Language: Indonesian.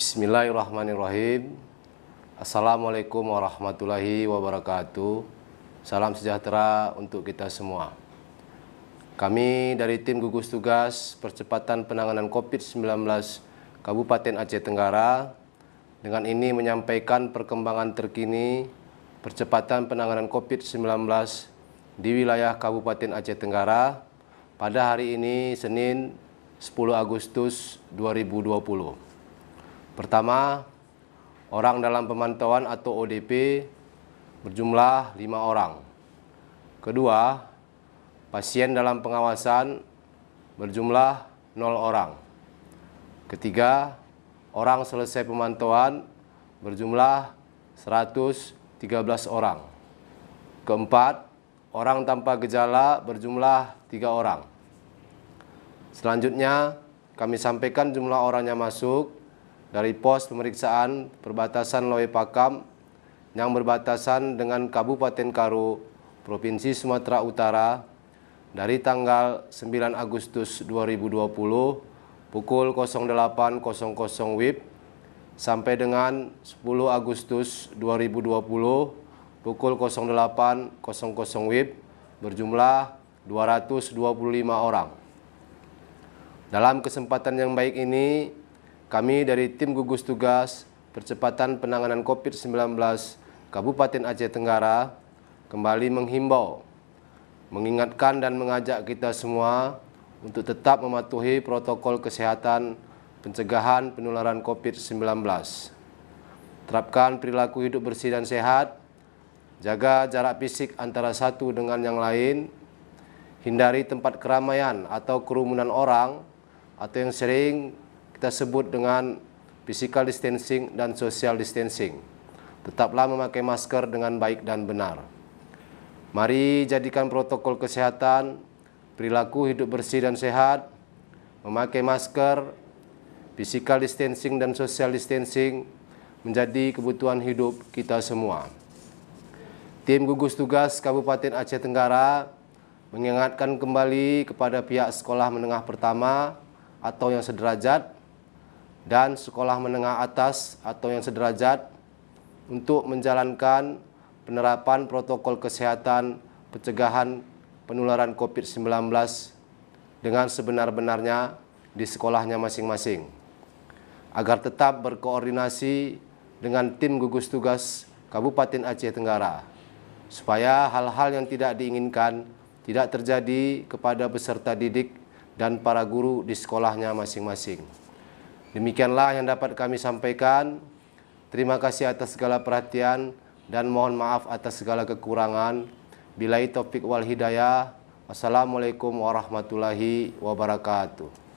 Bismillahirrahmanirrahim. Assalamualaikum warahmatullahi wabarakatuh. Salam sejahtera untuk kita semua. Kami dari tim gugus tugas percepatan penanganan COVID-19 Kabupaten Aceh Tenggara dengan ini menyampaikan perkembangan terkini percepatan penanganan COVID-19 di wilayah Kabupaten Aceh Tenggara pada hari ini Senin 10 Agustus 2020. Pertama, orang dalam pemantauan atau ODP berjumlah 5 orang. Kedua, pasien dalam pengawasan berjumlah 0 orang. Ketiga, orang selesai pemantauan berjumlah 113 orang. Keempat, orang tanpa gejala berjumlah 3 orang. Selanjutnya, kami sampaikan jumlah orang yang masuk dari pos pemeriksaan perbatasan Loe Pakam yang berbatasan dengan Kabupaten Karo, Provinsi Sumatera Utara dari tanggal 9 Agustus 2020 pukul 08.00 WIB sampai dengan 10 Agustus 2020 pukul 08.00 WIB berjumlah 225 orang. Dalam kesempatan yang baik ini, kami dari tim gugus tugas percepatan penanganan COVID-19 Kabupaten Aceh Tenggara kembali menghimbau, mengingatkan dan mengajak kita semua untuk tetap mematuhi protokol kesehatan pencegahan penularan COVID-19. Terapkan perilaku hidup bersih dan sehat, jaga jarak fisik antara satu dengan yang lain, hindari tempat keramaian atau kerumunan orang atau yang sering kita sebut dengan physical distancing dan social distancing. Tetaplah memakai masker dengan baik dan benar. Mari jadikan protokol kesehatan, perilaku hidup bersih dan sehat, memakai masker, physical distancing dan social distancing menjadi kebutuhan hidup kita semua. Tim gugus tugas Kabupaten Aceh Tenggara mengingatkan kembali kepada pihak sekolah menengah pertama atau yang sederajat dan sekolah menengah atas atau yang sederajat untuk menjalankan penerapan protokol kesehatan pencegahan penularan COVID-19 dengan sebenar-benarnya di sekolahnya masing-masing, agar tetap berkoordinasi dengan tim gugus tugas Kabupaten Aceh Tenggara, supaya hal-hal yang tidak diinginkan tidak terjadi kepada peserta didik dan para guru di sekolahnya masing-masing. Demikianlah yang dapat kami sampaikan. Terima kasih atas segala perhatian dan mohon maaf atas segala kekurangan. Billahi taufik wal hidayah. Wassalamualaikum warahmatullahi wabarakatuh.